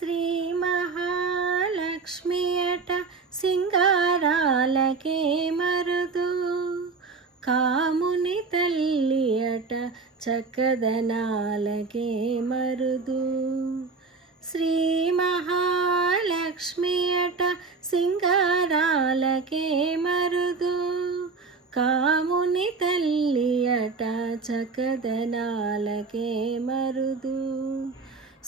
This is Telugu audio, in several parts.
శ్రీ మహాలక్ష్మి అట సింగారాలకే మరుదు, కాముని తల్లి అట చక్కదనాలకే మరుదు. శ్రీ మహాలక్ష్మి అట సింగారాలకే మరుదు, కాముని తల్లి అట చక్కదనాలకే మరుదు.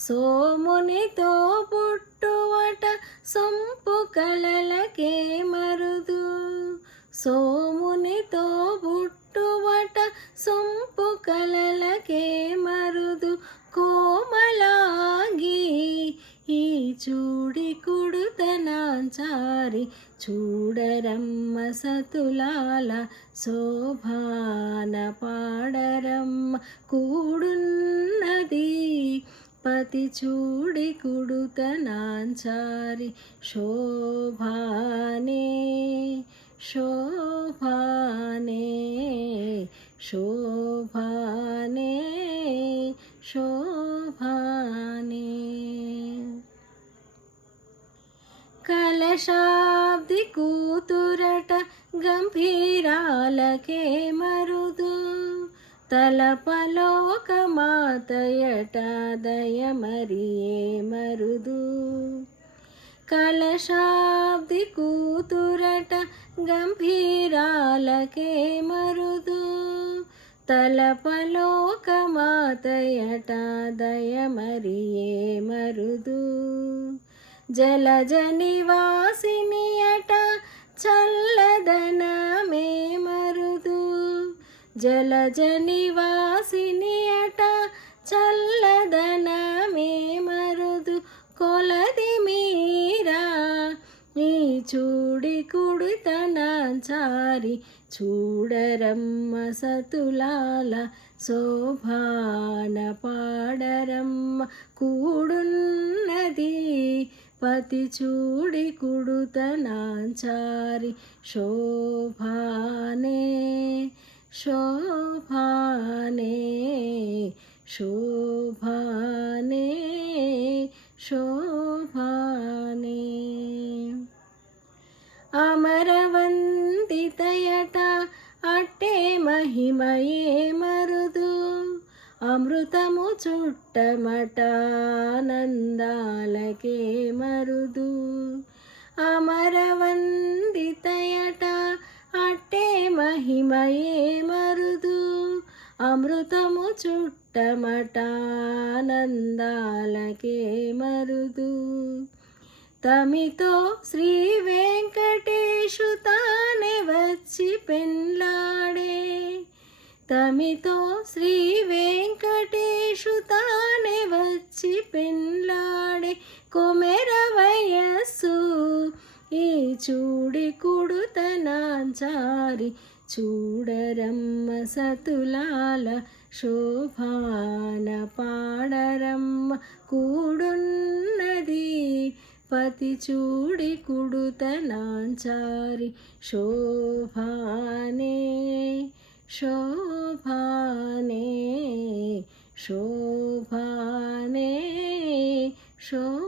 సోమునితో పుట్టువట సొంపు కలలకే మరుదు, సోమునితో పుట్టువట సొంపు కలలకే మరుదు. కోమలాంగి ఈ చూడి కుడుతనాంచారి, చూడరమ్మ సతులాల శోభాన పాడరమ్మ కూడున్నది. పతి చూడి కుడుతనాంచారి శోభానే శోభానే శోభానే శోభానే. కలశాబ్ది కూతురట గంభీరాలకే మరుదు, తలపలోకమాతయట దయమరియే మరుదు. కలశాబ్ది కూతురట గంభీరాలకే మరుదు, తలపలోకమాతయట దయమరియే మరుదు. జలజ నివాసిని అట చల్లదనమే మరుదు, జలజ నివాసిని అట చల్లదనమే మరుదు. కొలది మీరా ఈ చూడి కుడితనాంచారి, చూడరమ్మ సతులాల శోభాన పాడరమ్మ కూడున్నది. పతి చూడి కుడుతనాంచారి శోభానే శోభానే శోభానే శోభానే. అమరవందితయట అట్టే మహిమయే మరుదు, అమృతము చుట్టమట ఆనందాలకే మరుదు. అమరవందితయట అట్టే మహిమయే మరుదు, అమృతము చుట్టమట ఆనందాలకే మరుదు. తమితో శ్రీ వెంకటేశు తానే వచ్చి పెండ్లాడే, తమితో శ్రీ వెంకటేశు తానే వచ్చి పెండ్లాడే. కొమెర వయస్సు ఈ చూడి కుడుతనాంచారి, చూడరమ్మ సతులాల శోభాన పాడరమ్మ కూడున్నది. పతి చూడి కుడుతనాంచారి శోభానే శోభానే శోభానే శోభానే.